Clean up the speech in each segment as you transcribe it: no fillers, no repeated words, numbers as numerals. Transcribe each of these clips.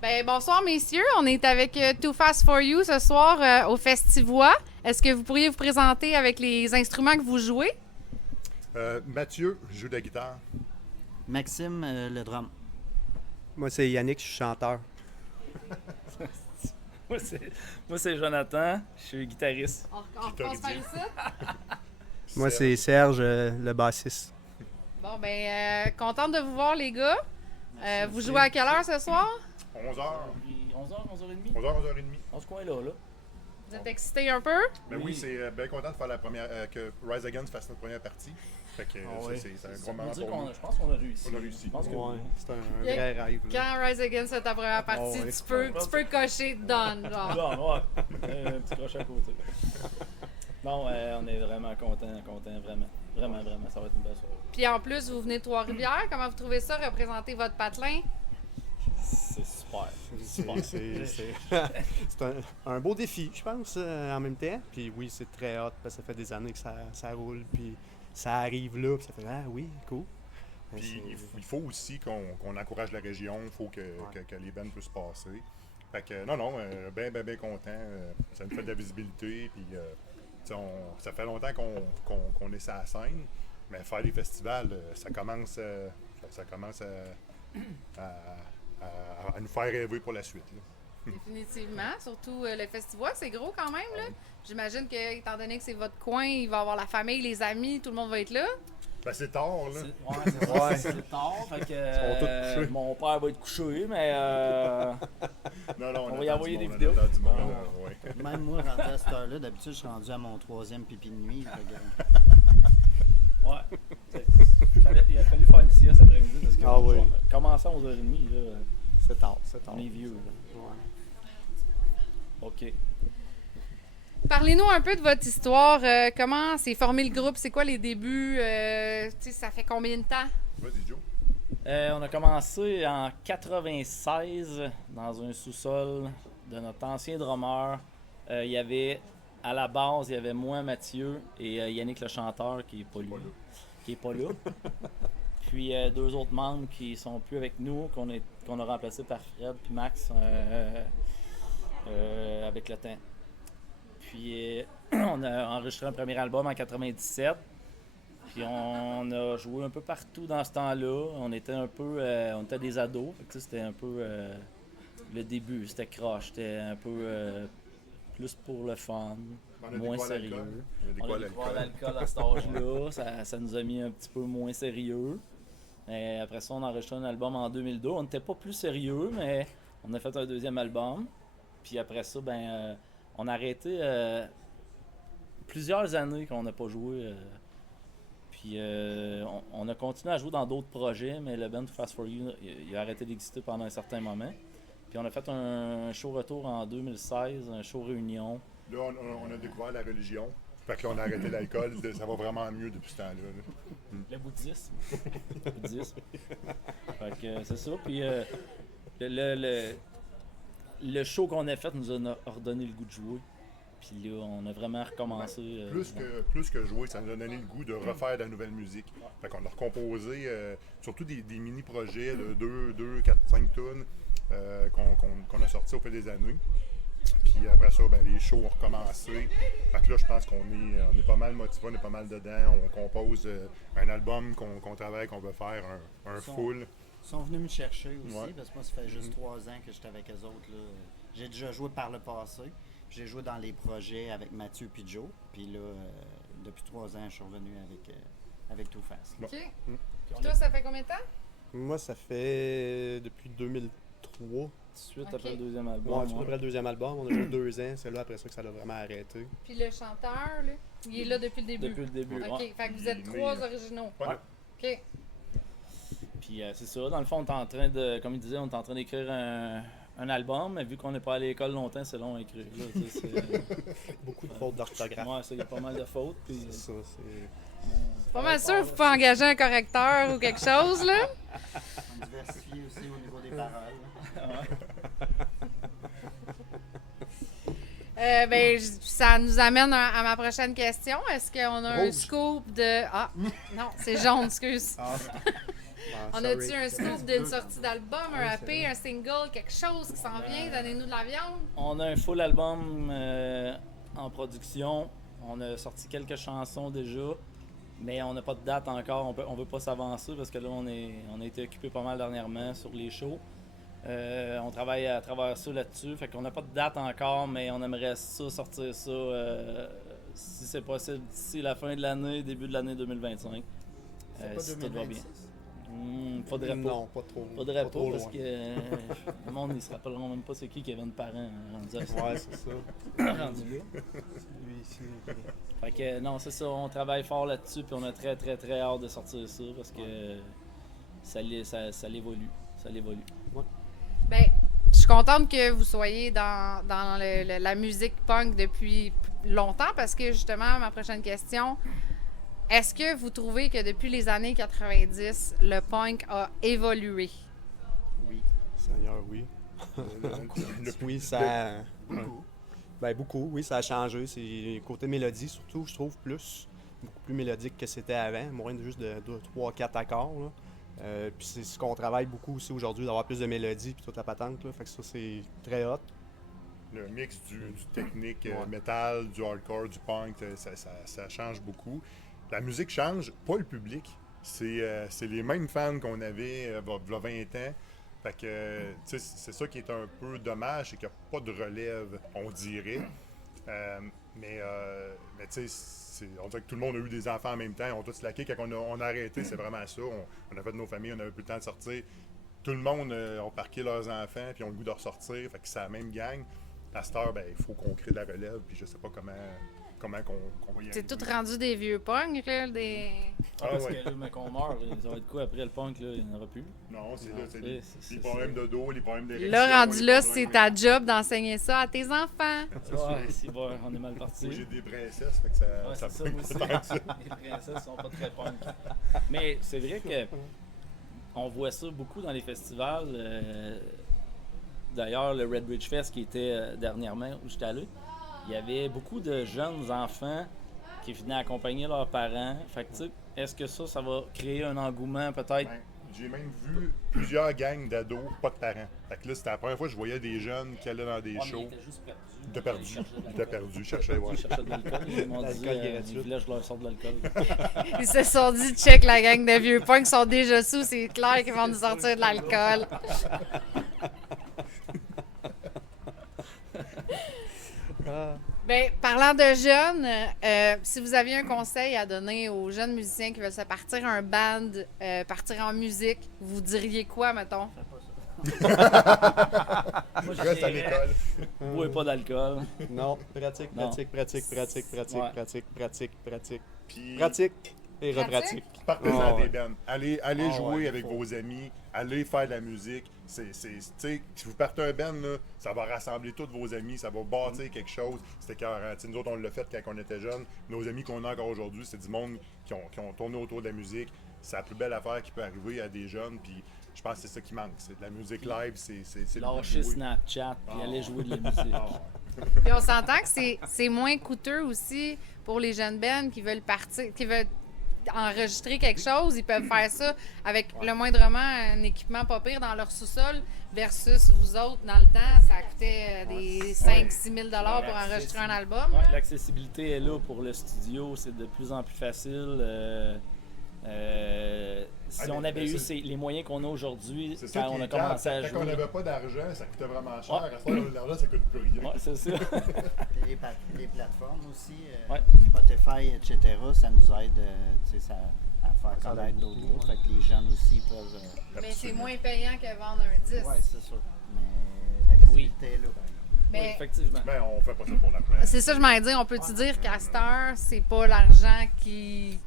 Ben, bonsoir, messieurs. On est avec Too Fast for You ce soir au Festivois. Est-ce que vous pourriez vous présenter avec les instruments que vous jouez? Mathieu joue de la guitare. Maxime, le drum. Moi, c'est Yannick, je suis chanteur. Moi, c'est Jonathan, je suis guitariste. On recommence par ici. Moi, c'est Serge, le bassiste. Bon, ben, contente de vous voir, les gars. Vous jouez à quelle heure ce soir? 11h. 11h, 11h30? 11h, 11h30. On se coin là. Vous êtes excités un peu? Ben oui, c'est bien content de faire la première, que Rise Against fasse notre première partie. Fait que c'est un gros moment pour nous. Je pense qu'on a réussi. On a réussi. Je pense que Ouais, oui. c'est un vrai rêve. Là. Quand Rise Against fait ta première partie, ouais. tu peux cocher done, genre. Bon, ouais. Un petit crochet à côté. Non, on est vraiment contents, vraiment. Vraiment, ça va être une belle soirée. Puis en plus, vous venez de Trois-Rivières. Comment vous trouvez ça, représenter votre patelin? C'est super. C'est un beau défi, je pense, en même temps. Puis oui, c'est très hot parce que ça fait des années que ça roule. Puis ça arrive là, puis ça fait « Ah oui, cool ». Puis il faut aussi qu'on encourage la région, il faut que les bands puissent passer. Fait que non, bien content. Ça nous fait de la visibilité, puis ça fait longtemps qu'on est sur la scène, mais faire des festivals, ça commence à nous faire rêver pour la suite. Là. Définitivement. Surtout le festival, c'est gros quand même, là. J'imagine que, étant donné que c'est votre coin, il va y avoir la famille, les amis, tout le monde va être là. Ben, c'est tard, là. C'est ça, c'est tard. Fait que mon père va être couché, mais Non, on va y envoyer des on vidéos. attend du monde, ouais. Même moi, rendu à cette heure-là, d'habitude, je suis rendu à mon 3e pipi de nuit. Ouais. Il a fallu faire une sieste après-midi parce que oui. commencer à 11h30, là, C'est tard. on est vieux. Là. Ouais. OK. Parlez-nous un peu de votre histoire. Comment s'est formé le groupe? C'est quoi les débuts? Ça fait combien de temps? Vas-y, Joe. On a commencé en 96 dans un sous-sol de notre ancien drummer. Il y avait, à la base, il y avait moi, Mathieu et Yannick le chanteur qui est pas là. Puis deux autres membres qui sont plus avec nous, qu'on a remplacés par Fred puis Max avec le temps. Puis on a enregistré un premier album en 97. Puis on a joué un peu partout dans ce temps-là. On était des ados. Fait que c'était un peu le début. C'était croche. C'était un peu plus pour le fun, moins sérieux. On a découvert l'alcool à cet âge-là. Ça nous a mis un petit peu moins sérieux. Et après ça, on a enregistré un album en 2002. On n'était pas plus sérieux, mais on a fait un deuxième album. Puis après ça, on a arrêté plusieurs années qu'on n'a pas joué. Puis on a continué à jouer dans d'autres projets, mais le band Too Fast for You, il a arrêté d'exister pendant un certain moment. Puis on a fait un show retour en 2016, un show réunion. Là, on a découvert la religion. Fait que là, on a arrêté l'alcool. Ça va vraiment mieux depuis ce temps-là. Là. Le bouddhisme. Fait que c'est ça. Puis le show qu'on a fait nous a redonné le goût de jouer. Puis là, on a vraiment recommencé. Plus que jouer, ça nous a donné le goût de refaire de la nouvelle musique. Fait qu'on a recomposé surtout des mini-projets de 2, 4, 5 tonnes qu'on a sortis au fil des années. Puis après ça, les shows ont recommencé. Fait que là, je pense qu'on est pas mal motivés, on est pas mal dedans. On compose un album qu'on travaille, qu'on veut faire, un full. Ils sont venus me chercher aussi, Ouais. parce que moi, ça fait juste 3 ans que j'étais avec eux autres. Là. J'ai déjà joué par le passé. J'ai joué dans les projets avec Mathieu et Joe. Puis là, depuis 3 ans, je suis revenu avec Too Fast. OK. Puis toi, ça fait combien de temps? Moi, ça fait depuis 2003. Suite Ok. après le deuxième album. Ouais, après le deuxième album, on a joué 2 ans. C'est là après ça que ça a vraiment arrêté. Puis le chanteur, là, il est là depuis le début. Depuis le début, OK. ouais. Fait que vous êtes 3 originaux. Ouais. OK. Puis c'est ça, dans le fond, on est en train de, comme il disait, on est en train d'écrire un album, mais vu qu'on n'est pas allé à l'école longtemps, c'est long à écrire. Là, Beaucoup de fautes d'orthographe. ouais, ça, il y a pas mal de fautes. Puis, C'est ça, c'est... Pas mal sûr qu'il faut pas engager un correcteur ou quelque chose, là. On diversifie aussi au niveau des paroles. Ça nous amène à ma prochaine question. Est-ce qu'on a un Rouge. scoop de... Ah, non, c'est jaune, excuse. On a-tu un scoop d'une sortie d'album, un EP, un single, quelque chose qui s'en vient? Donnez-nous de la viande. On a un full album en production. On a sorti quelques chansons déjà, mais on n'a pas de date encore. On veut pas s'avancer parce que là, on a été occupé pas mal dernièrement sur les shows. On travaille à travers ça là-dessus. Fait qu'on n'a pas de date encore, mais on aimerait sortir ça si c'est possible d'ici la fin de l'année, début de l'année 2025. Si tout va bien. Faudrait pas. Non, pas trop. Faudrait pas, trop parce loin. que le monde ne se rappelleront même pas c'est qui avait une parent rendu à ça. Ouais, c'est ça. Rendu là. Lui ici. Fait que non, c'est ça, on travaille fort là-dessus puis on a très très très hâte de sortir ça parce que ça l'évolue. Ça l'évolue. Ben, je suis contente que vous soyez dans la musique punk depuis longtemps parce que justement, ma prochaine question, est-ce que vous trouvez que depuis les années 90, le punk a évolué? Oui. Seigneur, oui. Oui, ça. Beaucoup. Ben, beaucoup, oui, ça a changé. C'est côté mélodie, surtout, je trouve, beaucoup plus mélodique que c'était avant, moins de juste de 2, 3, 4 accords. Là. Puis c'est ce qu'on travaille beaucoup aussi aujourd'hui, d'avoir plus de mélodie puis toute la patente. Là. Fait que ça, c'est très hot. Le mix du technique Ouais. métal, du hardcore, du punk, ça change beaucoup. La musique change, pas le public. C'est les mêmes fans qu'on avait il y a 20 ans. Fait que, tu sais, c'est ça qui est un peu dommage, c'est qu'il n'y a pas de relève, on dirait. Mais tu sais, on dirait que tout le monde a eu des enfants en même temps, on a tous laqué. Quand on a arrêté, c'est vraiment ça. On a fait de nos familles, on n'avait plus le temps de sortir. Tout le monde a parqué leurs enfants, puis ont le goût de ressortir. Fait que c'est la même gang. À cette heure, ben, il faut qu'on crée de la relève, puis je sais pas comment qu'on va y C'est arriver. tout rendu des vieux punks, là, des... Parce ouais. que là, mais qu'on meurt, ça va être quoi après le punk, là, il n'y en aura plus. Non, c'est là, c'est c'est- les problèmes de dos, les problèmes d'érection. Là, rendu les là, problèmes- c'est ta job d'enseigner ça à tes enfants. Ouais, c'est bon, on est mal parti. Moi, j'ai des princesses, fait que ça, Ouais, ça c'est ça, peut moi aussi. être tant que ça. Les princesses sont pas très punk. Mais c'est vrai que on voit ça beaucoup dans les festivals. D'ailleurs, le Red Bridge Fest qui était dernièrement où j'étais allé, il y avait beaucoup de jeunes enfants qui venaient accompagner leurs parents. Fait que, tu sais, est-ce que ça va créer un engouement peut-être? Ben, j'ai même vu plusieurs gangs d'ados, pas de parents. Fait que là, c'était la première fois que je voyais des jeunes qui allaient dans des Ouais, mais shows. ils étaient juste perdus. Ils étaient perdus. Ils étaient perdus, ils cherchaient, ouais. Ils cherchaient de l'alcool. Ils m'ont dit, L'alcool gratuit. ils voulaient que je leur sorte de l'alcool. Ils se sont dit, check la gang de vieux punks sont déjà sous, c'est clair qu'ils vont nous sortir de l'alcool. Ben, parlant de jeunes, si vous aviez un conseil à donner aux jeunes musiciens qui veulent se partir un band, partir en musique, vous diriez quoi, mettons? Moi, Je reste à l'école. bois pas d'alcool. Non, pratique, Non. pratique, pratique, pratique, pratique, Ouais. pratique, pratique, pratique. Puis, Pratique et Pratique? repratique. partez-en Ah, des ouais. bands. Allez jouer ouais, avec faut. vos amis. Allez faire de la musique. Tu sais, si vous partez un band, là, ça va rassembler tous vos amis. Ça va bâtir quelque chose. C'était écœurant. Tu sais, nous autres, on l'a fait quand on était jeunes. Nos amis qu'on a encore aujourd'hui, c'est du monde qui ont tourné autour de la musique. C'est la plus belle affaire qui peut arriver à des jeunes. Puis je pense que c'est ça qui manque. C'est de la musique live. C'est le goût de Lâcher jouer. Snapchat puis aller jouer de la musique. Ah, ouais. Puis on s'entend que c'est moins coûteux aussi pour les jeunes bands qui veulent partir, qui veulent enregistrer quelque chose. Ils peuvent faire ça avec le moindrement un équipement pas pire dans leur sous-sol versus vous autres, dans le temps, ça coûtait des 5-6 000 $ pour enregistrer un album. Ouais, l'accessibilité est là pour le studio, c'est de plus en plus facile. Si Ah, on mais avait eu c'est- les moyens qu'on a aujourd'hui C'est ça quand qui on a est plate. commencé à Quand on jouer. n'avait pas d'argent, ça coûtait vraiment cher. Ouais. À ce moment l'argent, ça coûte plus rien. Ouais, c'est ça. Puis les plateformes aussi, Ouais. Spotify, etc., ça nous aide tu sais, à faire connaître d'autres groupes. Fait que les jeunes aussi peuvent. Mais c'est moins payant que vendre un disque. Oui, c'est sûr. Mais la visibilité est là. Mais Oui, effectivement. Ben, on fait pas ça pour l'argent. c'est ça, je m'en dire. On peut-tu dire qu'à cette heure, c'est pas l'argent qui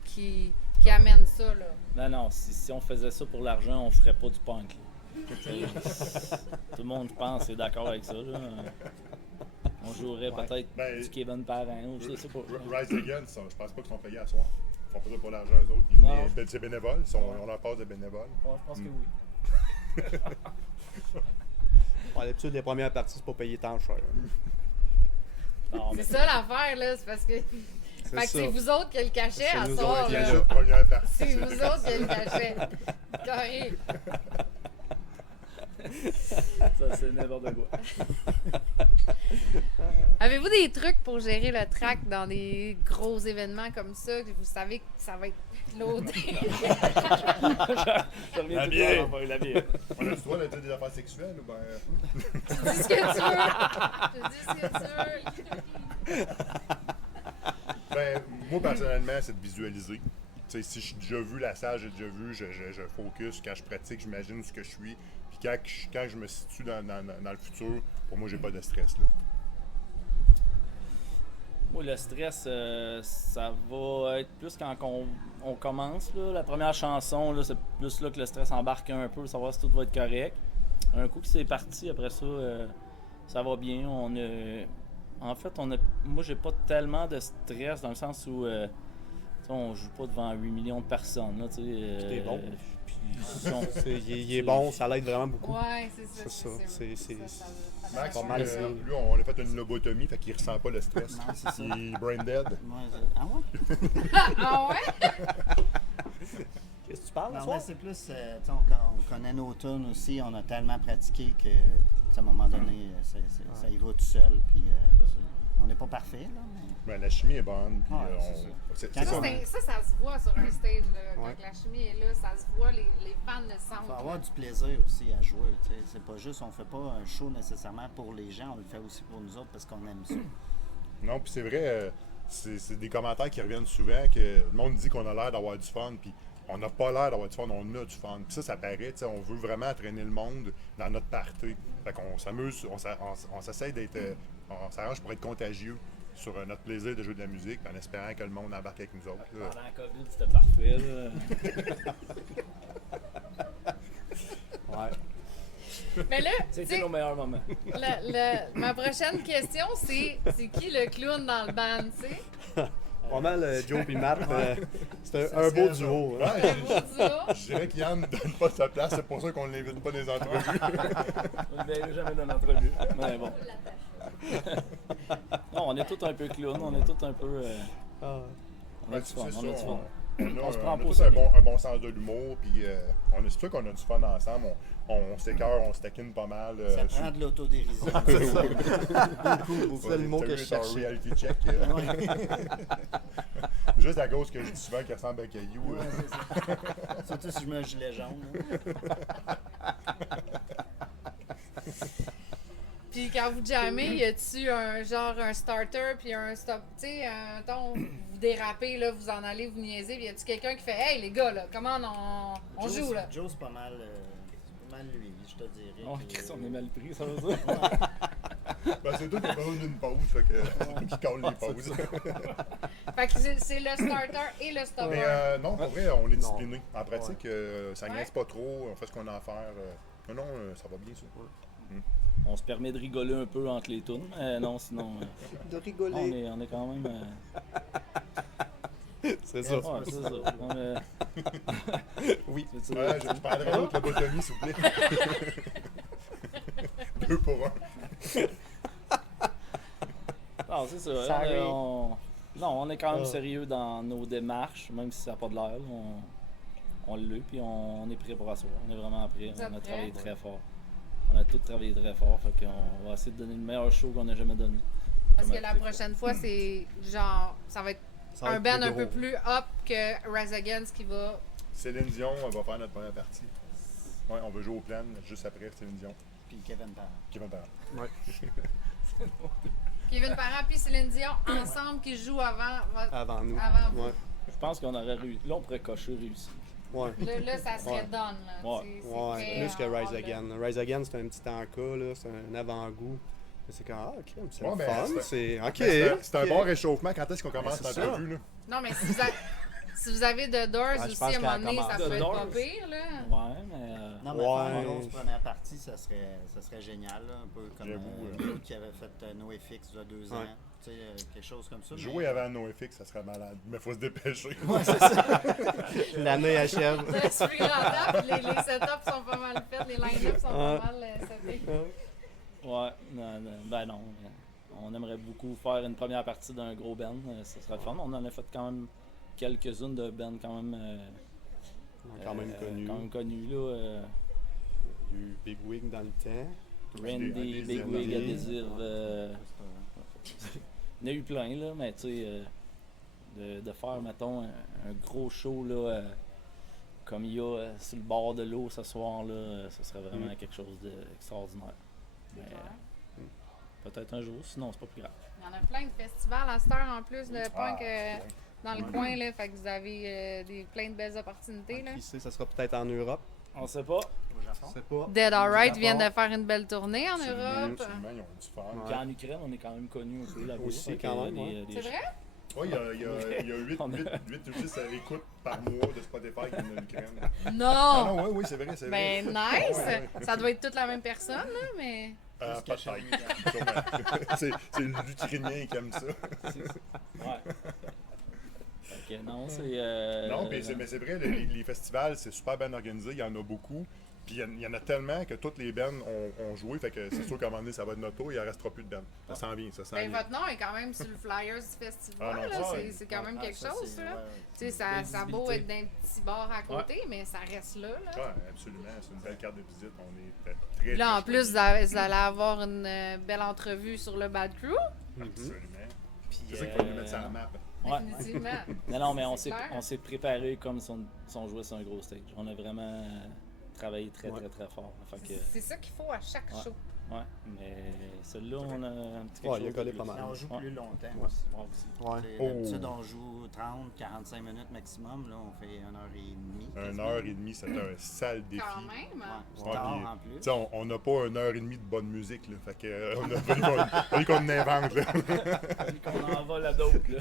amène ça, là? Non, non, si on faisait ça pour l'argent, on ferait pas du punk. Là. Tout le monde, je pense, est d'accord avec ça. Là. On jouerait peut-être Ben, du Kevin Parent, ou je sais pas. Rise Against, je pense pas qu'ils sont payés à soir. Ils font pas ça pour l'argent, eux autres. Non. C'est bénévole. On leur passe de bénévoles. Ouais, je pense que oui. Bon, d'habitude, les premières parties, c'est pas payer tant cher. Non, mais C'est ça l'affaire, là. C'est parce que Fait que ça. c'est vous autres qui a le cachet C'est à nous soir, autres qui Il y a là. juste première temps. C'est vous autres qui a le cachet. Correct. Ça, c'est n'importe quoi. Avez-vous des trucs pour gérer le track dans des gros événements comme ça, que vous savez que ça va être loadé? Je reviens La tout bière. le temps, la bière. On a le droit de dire des affaires sexuelles ou ben. Tu dis ce que tu veux. Tu dis ce que tu veux. Ben, moi, personnellement, c'est de visualiser. Tu sais, si j'ai déjà vu la salle, j'ai déjà vu, je focus. Quand je pratique, j'imagine où ce que je suis. Puis quand je me situe dans le futur, pour moi, j'ai pas de stress. Là. Moi, le stress, ça va être plus quand on commence. Là. La première chanson, là, c'est plus là que le stress embarque un peu, savoir si tout va être correct. Un coup que c'est parti, après ça, ça va bien. En fait, moi, j'ai pas tellement de stress dans le sens où on joue pas devant 8 millions de personnes. Là, T'es bon. Puis, Il est bon, ça l'aide vraiment beaucoup. Ouais, c'est ça. C'est ça. Max, pas mal, lui, on a fait une lobotomie, fait qu'il ressent pas le stress. Non, c'est ça. Il est brain dead. Ah ouais? Ah ouais? Qu'est-ce que tu parles, Non, soir? mais c'est plus, tu sais, on connaît nos tunes aussi, on a tellement pratiqué que, tu sais, à un moment donné, ça y va tout seul. Puis, on n'est pas parfait, là, mais. Ben, la chimie est bonne. Puis, Ouais, c'est c'est Quand Ça, comme- ça se voit sur un stage. Là, Ouais. Quand la chimie est là, ça se voit, les fans le Il faut sentent. avoir du plaisir aussi à jouer. Tu sais. C'est pas juste, on fait pas un show nécessairement pour les gens, on le fait aussi pour nous autres parce qu'on aime ça. Non, puis c'est vrai, c'est des commentaires qui reviennent souvent que le monde dit qu'on a l'air d'avoir du fun, puis on n'a pas l'air d'avoir du fun, on a du fun. Puis ça paraît, tu sais, on veut vraiment entraîner le monde dans notre party. Fait qu'on s'amuse, on s'essaie d'être, on s'arrange pour être contagieux sur notre plaisir de jouer de la musique, en espérant que le monde embarque avec nous autres. là. pendant la COVID, c'était parfait. Là. Ouais. Mais là, tu C'était sais, nos meilleurs moments. ma prochaine question, c'est qui le clown dans le band, tu sais? Vraiment, le Joe et Matt, c'est Ça un serait beau eux duo. hein. Ouais, Vous ça? je dirais qu'Yann ne donne pas sa place, c'est pour ça qu'on ne l'invite pas dans les entrevues. On ne verra jamais dans l'entrevue. Mais bon. Non, on est tous un peu clown, on est tous un peu. Ah, On a du fun, C'est on a du ça, fun. On se a prend pas au tous sérieux. un bon sens de l'humour, puis c'est sûr qu'on a du fun ensemble. On s'écœure, on se taquine pas mal. Ça prend de l'autodérision. c'est ça. Beaucoup, c'est le mot que je T'as eu ton cherchais. reality check. Juste à cause que je dis souvent qu'il ressemble à Caillou. Ouais, c'est ça. Surtout si je mets un gilet jaune. là. Puis quand vous jammez, y a-tu un starter puis un stop? Tu sais, vous dérapez, là, vous en allez, vous niaisez, puis y a-tu quelqu'un qui fait Hey les gars, là, comment on Joe, joue là? Joe, c'est pas mal lui, je te dirais. Oh, que- Chris, on est mal pris, ça veut dire. Ben, c'est toi qui as besoin d'une pause, fait que qui colle les pauses. Fait que c'est le starter et le stopper. Mais non, pour vrai, on est discipliné. En pratique, ça Ouais. niaise pas trop, on fait ce qu'on a à faire. Non, ça va bien ça. On se permet de rigoler un peu entre les tunes, mais non, sinon, De rigoler. on est quand même. C'est ça. Ouais, c'est ça. Oui. C'est ça. Ouais, je prendrais l'autre lobotomie, s'il vous plaît. 2 pour 1. Non, c'est ça. Sorry. Non, on est quand même Ah. sérieux dans nos démarches, même si ça n'a pas de l'air. Là, on l'a, puis on est prêt pour asseoir. On est vraiment prêt. Vous On êtes a prêts? travaillé très fort. On a tous travaillé très fort, fait qu'on va essayer de donner le meilleur show qu'on a jamais donné. Parce que Comme la à toutes les prochaine fois, c'est genre, ça va être Ça va un être band plus un peu gros. plus up que Rise Against qui va. Céline Dion va faire notre première partie. Ouais, on va jouer au plan juste après Céline Dion. Puis Kevin Parent. Qui va faire. Ouais. Kevin Parent puis Céline Dion ensemble qui jouent avant. Avant nous. Avant vous. Ouais. Je pense qu'on aurait réussi. Là, on pourrait cocher réussi. Ouais. Là, ça serait Ouais. done. Là. Ouais. C'est Ouais, très, plus que Rise on l'a. Again. Rise Again, c'est un petit encas, là, c'est un avant-goût. C'est comme, ah, ok, c'est Ouais, le ben, fun, c'est. Ok. C'est un ok. bon réchauffement. Quand est-ce qu'on commence c'est ça. l'entrevue, là? Non, mais si vous avez The Doors Ah, je aussi, pense à un moment donné, qu'elle ça commence. peut The être pas Doors. pire. Là. Ouais, mais. Non, mais Ouais. faire une grosse première partie, ça serait génial, là, un peu comme J'avoue, l'autre qui avait fait NoFX il y a 2 ans. Ouais. Tu sais, quelque chose comme ça. Jouer avant NoFX, ça serait malade. Mais faut se dépêcher. Ouais, c'est ça. L'année achève. Je suis rentable, les setups sont pas mal faits, les line-ups sont Ouais. pas mal setés. Ouais, non, ben non. on aimerait beaucoup faire une première partie d'un gros band. Ça serait le fun. On en a fait quand même quelques-unes de bands quand même, Quand même connu. Quand même connues, là. Il y a eu Big Wig dans le temps. Randy, Adhésive. Big Wig, Adhésive. C'est Il y en a eu plein, là, mais tu sais, de faire, mettons, un gros show, là, comme il y a sur le bord de l'eau ce soir, là, ce serait vraiment quelque chose d'extraordinaire. Mais, peut-être un jour, sinon c'est pas plus grave. Il y en a plein de festivals à cette heure en plus de punk ouais. dans le coin, là. Fait que vous avez plein de belles opportunités, là. Qui sait, ça sera peut-être en Europe. On sait pas. au Japon. Je sais pas. Dead Alright Japon. viennent de faire une belle tournée en Absolument, Europe. absolument, ils ont du fun. Ouais. Puis en Ukraine, on est quand même connu un peu là-bas. Aussi, Fait que, quand même, ouais. C'est vrai? Oui, il y a 8 On a- ou 10 écoutes par mois de Spotify qui viennent de l'Ukraine. Non! Ah non, oui, c'est vrai, c'est vrai. Ben, nice! Ouais, ouais. Ça doit être toute la même personne, là, mais. Peut-être. Plus que Sûrement. C'est l'Ukrainien qui aime ça. Ouais. Fait que non, c'est. Non, mais c'est vrai, les festivals, c'est super bien organisé, il y en a beaucoup. Puis il y en a tellement que toutes les bands ont joué, fait que c'est sûr qu'à un moment donné, ça va être notre tour, il en restera plus de bands. Ça s'en vient, ça s'en Ben, vient. votre nom est quand même sur le flyers du festival, Ah non, là. ça, ouais. C'est quand même quelque chose, ça. là. Tu sais, ça a beau être d'un petit bar à côté, mais ça reste là, là. Ouais, absolument, c'est une belle carte de visite, on est très, Puis là, en très plus, choyés. vous allez avoir une belle entrevue sur le Bad Crew. Absolument. Puis, C'est ça qu'il faut nous mettre sur la map. Ouais. Définitivement. Non, mais C'est clair. on s'est préparé comme si on jouait sur un gros stage. On a vraiment travaillé très, Ouais. très fort. Fait que, C'est ça qu'il faut à chaque Ouais. show. ouais, mais celui-là, on a un petit quelque Ouais, il a chose collé de pas plus. mal. On joue Ouais. plus longtemps Ouais. aussi. Ouais. T'sais, Oh. D'habitude, on joue 30-45 minutes maximum. Là, on fait 1h30. 1h30, c'est un sale défi. Quand même. Ouais, Ouais, tard puis, en plus. tu sais, on n'a pas 1h30 de bonne musique, là. Fait que, on a fallu qu'on invente, là. On en va là d'autres, là.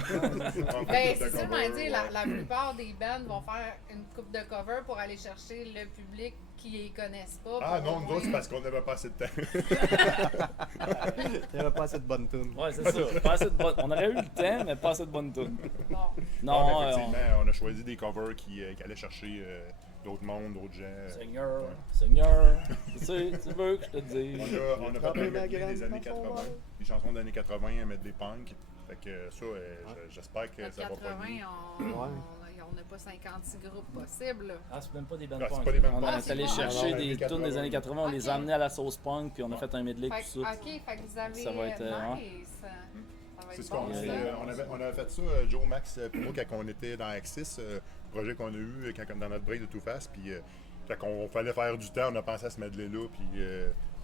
Ben, c'est ça, mais tu sais, la plupart des bands vont faire une coupe de cover pour aller chercher le public qui les connaissent pas. Ah pour non, au nous moins- autres, c'est parce qu'on n'avait pas assez de temps. Il n'y avait pas assez de bonnes tunes. Ouais, c'est ça. Pas assez de on aurait eu le temps, mais pas assez de bonnes tunes. Bon. Non, mais effectivement, on a choisi des covers qui allaient chercher d'autres mondes, d'autres gens. Seigneur, Ouais. Seigneur, tu sais, tu veux que je te dise. On a fait Tremper un ma medley graine des années dans son 80, verre. des chansons des années 80 à mettre des punks. Fait que ça, j'espère que Notre ça va 80, pas. on n'a pas 56 groupes possibles. Là. Ah, c'est même pas des bands Ah, c'est punk. pas des bands On punk. est allé Ah, c'est chercher bon. des Non, tunes des années 80, on les a Ok. amenés à la sauce punk, puis on a fait un medley, Fait, tout ça. OK, fait que vous avez... Ça va être, nice. Ça va C'est être ce qu'on bon, fait. ça. On avait fait ça, Joe Max, pour moi, quand on était dans Axis, projet qu'on a eu dans notre break de Too Fast. Puis, quand on fallait faire du temps, on a pensé à ce medley-là, puis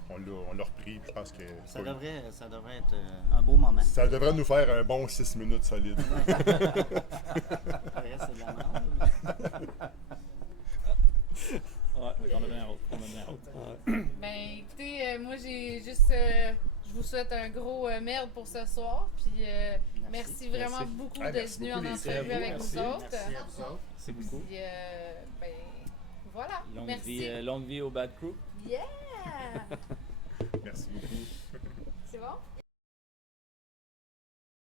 on l'a repris. Puis je pense que Ça devrait être un beau moment. ça devrait nous faire un bon 6 minutes solide. Après, c'est de la merde. Ouais, on a bien hâte. On a bien hâte. Ben, écoutez, moi, j'ai juste... je vous souhaite un gros merde pour ce soir. Puis, merci vraiment Merci. beaucoup Ah, d'être merci venu beaucoup, en les entrevue filles. avec Merci. vous autres. Merci à vous autres. C'est beaucoup. Puis, ben, voilà. Longue Merci. vie au Bad Crew. Yeah!